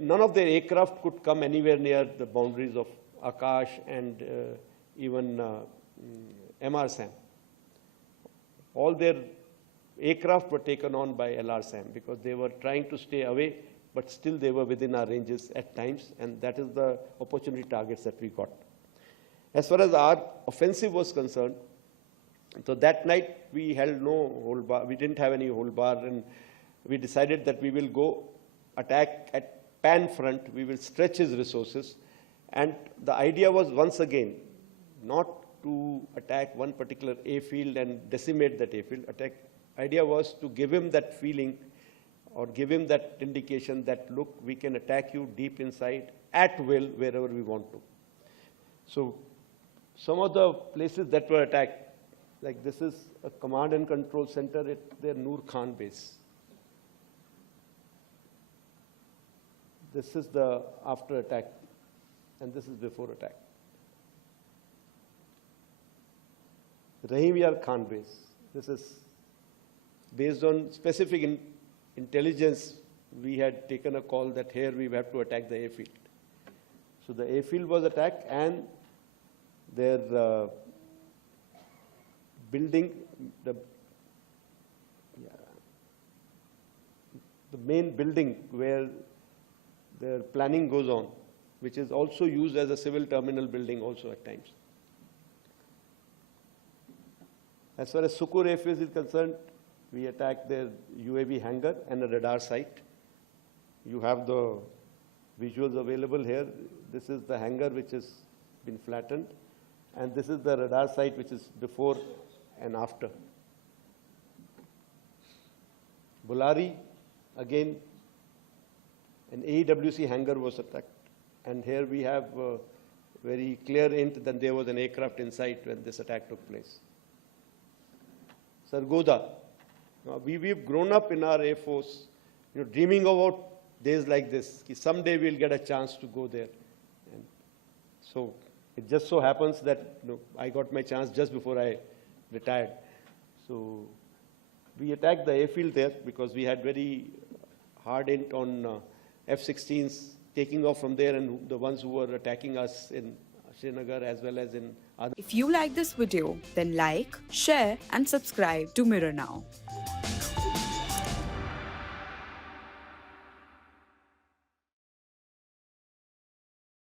none of their aircraft could come anywhere near the boundaries of Akash and even MRSAM. All their aircraft were taken on by LRSAM because they were trying to stay away, but still they were within our ranges at times, and that is the opportunity targets that we got. As far as our offensive was concerned, so that night we held no hold bar, we didn't have any hold bar, and we decided that we will go attack at Pan front, we will stretch his resources, and the idea was once again not to attack one particular airfield and decimate that airfield. Idea was to give him that feeling or give him that indication that, look, we can attack you deep inside at will wherever we want to. So some of the places that were attacked, like this is a command and control center at their Noor Khan base. This is the after attack, and this is before attack. Rahim Yar Khan base. This is based on specific intelligence. We had taken a call that here we have to attack the airfield. So the airfield was attacked, and their building, the main building where the planning goes on, which is also used as a civil terminal building also at times. As far as Sukur airfield is concerned, we attacked their UAV hangar and a radar site. You have the visuals available here. This is the hangar which has been flattened, and this is the radar site which is before and after. Bulari, again, an AEWC hangar was attacked, and here we have very clear hint that there was an aircraft inside when this attack took place. Sargodha, we've grown up in our Air Force, dreaming about days like this. Someday we'll get a chance to go there. And so it just so happens that I got my chance just before I retired. So we attacked the airfield there because we had very hard hint on F-16s taking off from there, and the ones who were attacking us in Srinagar as well as in other. If you like this video, then like, share and subscribe to Mirror Now.